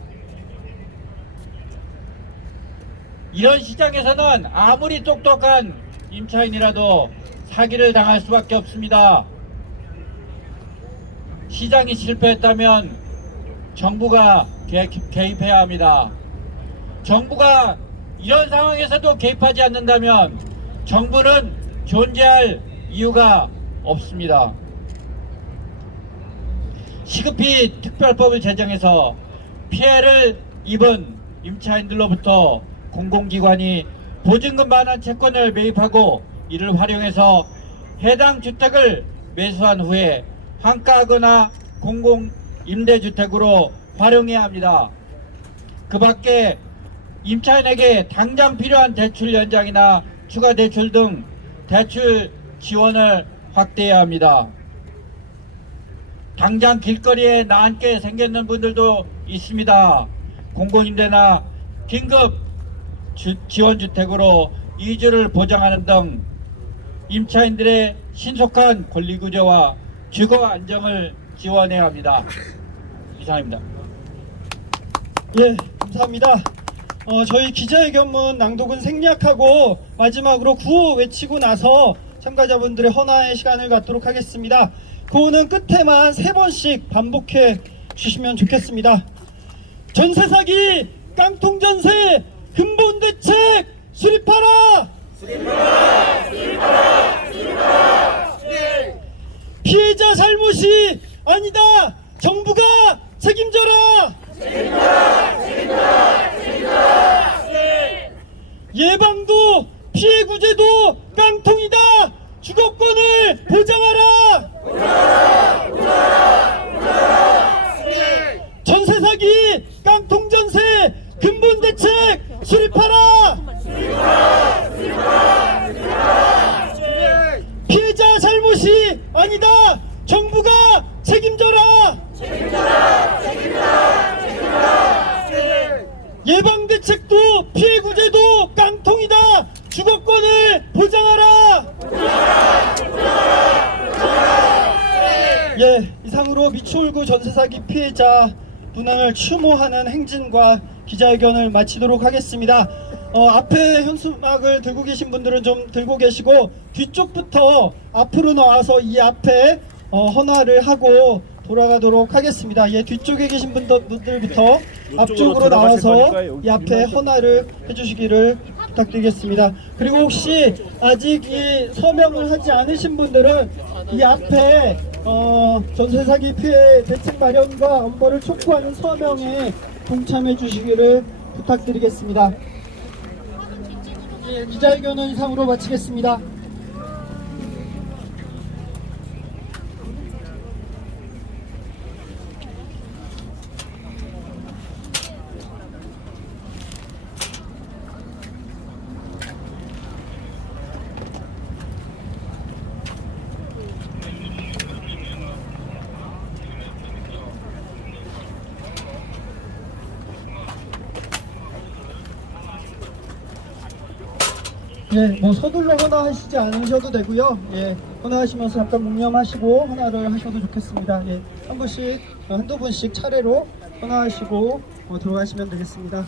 이런 시장에서는 아무리 똑똑한 임차인이라도 사기를 당할 수밖에 없습니다. 시장이 실패했다면 정부가 개입해야 합니다. 정부가 이런 상황에서도 개입하지 않는다면 정부는 존재할 이유가 없습니다. 시급히 특별법을 제정해서 피해를 입은 임차인들로부터 공공기관이 보증금 반환 채권을 매입하고 이를 활용해서 해당 주택을 매수한 후에 환가하거나 공공임대주택으로 활용해야 합니다. 그 밖에 임차인에게 당장 필요한 대출 연장이나 추가 대출 등 대출 지원을 확대해야 합니다. 당장 길거리에 나앉게 생겼는 분들도 있습니다. 공공임대나 긴급 지원주택으로 이주를 보장하는 등 임차인들의 신속한 권리구조와 주거 안정을 지원해야 합니다. 이상입니다. 예, 감사합니다. 저희 기자회견문 낭독은 생략하고 마지막으로 구호 외치고 나서 참가자분들의 헌화의 시간을 갖도록 하겠습니다. 구호는 끝에만 3번씩 반복해 주시면 좋겠습니다. 전세 사기, 깡통 전세, 근본 대책 수립하라! 피해자 잘못이 아니다! 정부가 책임져라! 예방도 피해 구제도 깡통이다! 주거권을 보장하라! 전세 사기, 깡통 전세, 근본 대책 수립하라! 피해자 잘못이 아니다! 정부가 책임져라! 예방 대책도 피해 구제도 깡통이다! 주거권을 보장하라! 예, 이상으로 미추홀구 전세 사기 피해자 분을 추모하는 행진과 기자회견을 마치도록 하겠습니다. 앞에 현수막을 들고 계신 분들은 좀 들고 계시고 뒤쪽부터 앞으로 나와서 이 앞에 헌화를 하고 돌아가도록 하겠습니다. 예, 뒤쪽에 계신 분들부터 앞쪽으로 나와서 이 앞에 헌화를 해주시기를 부탁드리겠습니다. 그리고 혹시 아직 이 서명을 하지 않으신 분들은 이 앞에 전세 사기 피해 대책 마련과 엄벌을 촉구하는 서명에 동참해 주시기를 부탁드리겠습니다. 예, 기자회견은 이상으로 마치겠습니다. 예, 뭐 서둘러 헌화하시지 않으셔도 되고요. 예, 헌화하시면서 잠깐 묵념하시고 헌화를 하셔도 좋겠습니다. 예, 한 분씩, 한두 분씩 차례로 헌화하시고 들어가시면 되겠습니다.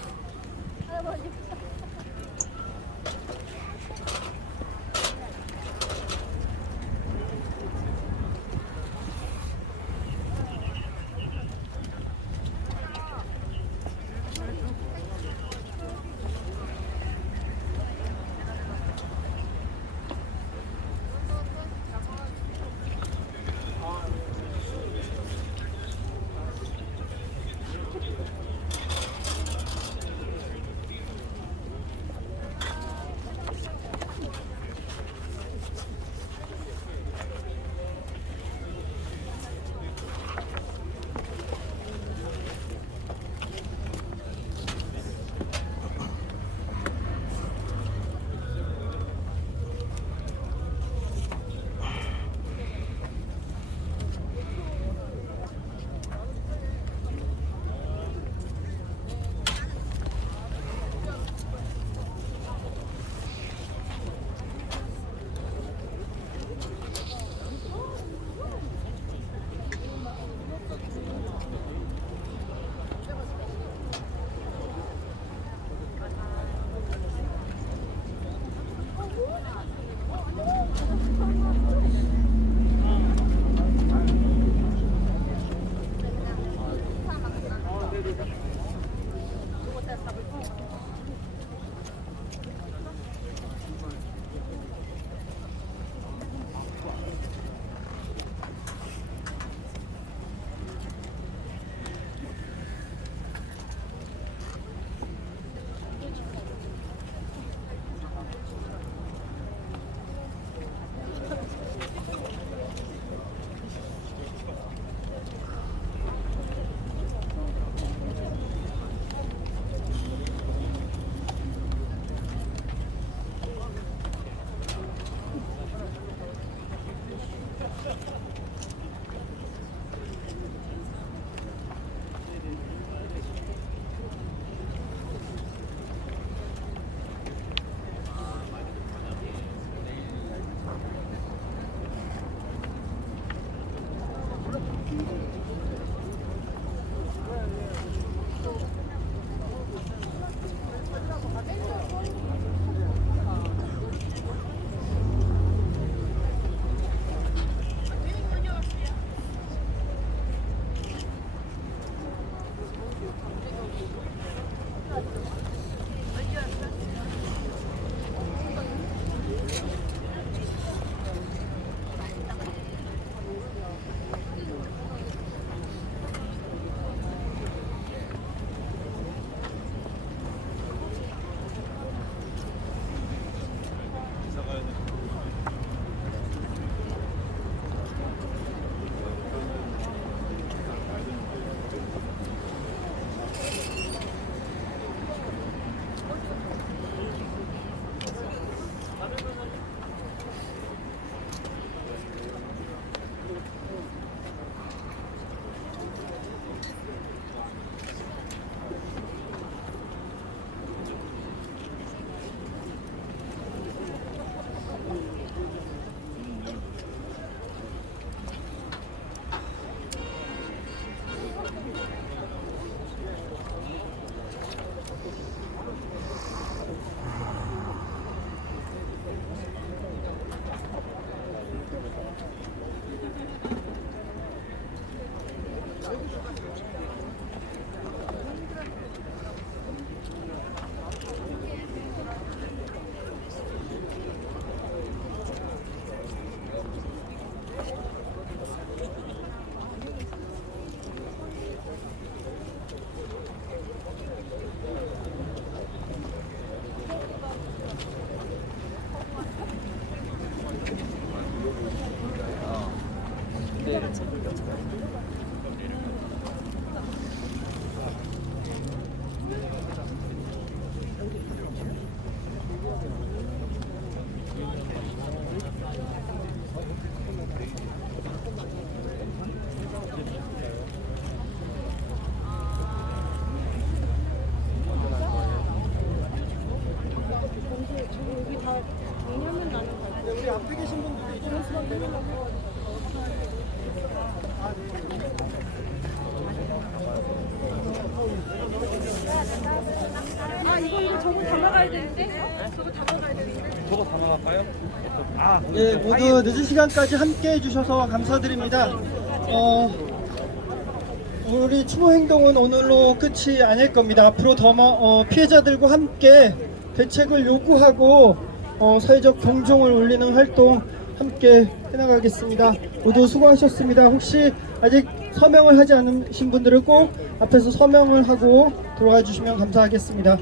우리 앞에 계신 분들이 좀 수만 되면 저거 다 나갈까요? 아, 예, 모두 늦은 시간까지 함께 해주셔서 감사드립니다. 우리 추모 행동은 오늘로 끝이 아닐 겁니다. 앞으로 더 피해자들과 함께 대책을 요구하고 사회적 경종을 울리는 활동 함께 해나가겠습니다. 모두 수고하셨습니다. 혹시 아직 서명을 하지 않으신 분들은 꼭 앞에서 서명을 하고 돌아와 주시면 감사하겠습니다.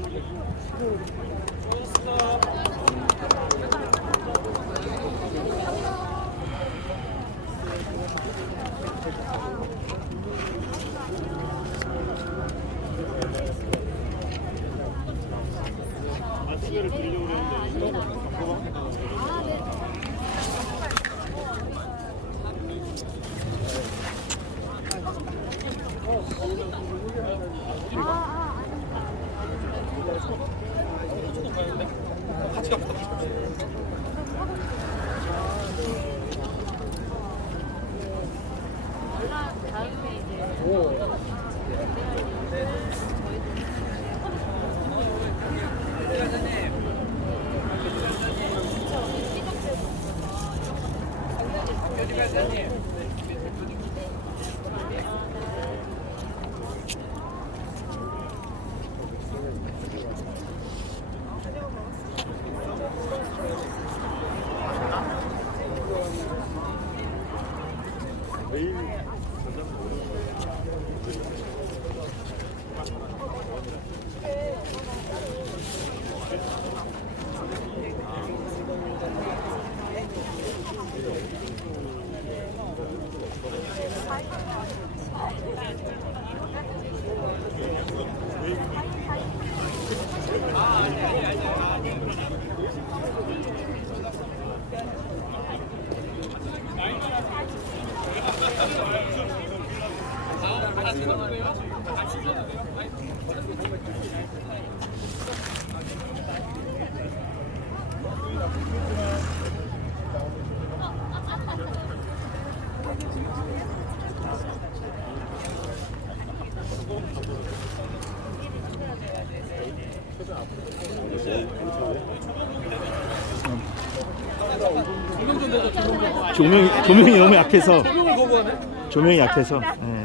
조명이 너무 약해서. 조명을 거부하네. 조명이 약해서. 예.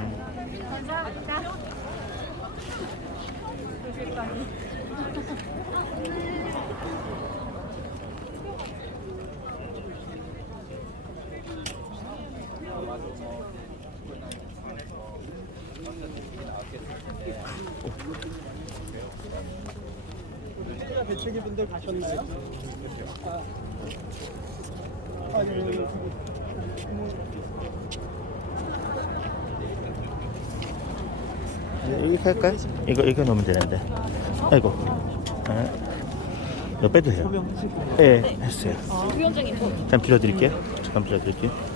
대책위 분들 가셨나요? 여기 할까요? 이거 넣으면 되는데. 아이고. 예. 이거 빼도 돼요. 예, 했어요. 위원장님. 잠깐 빌려드릴게요.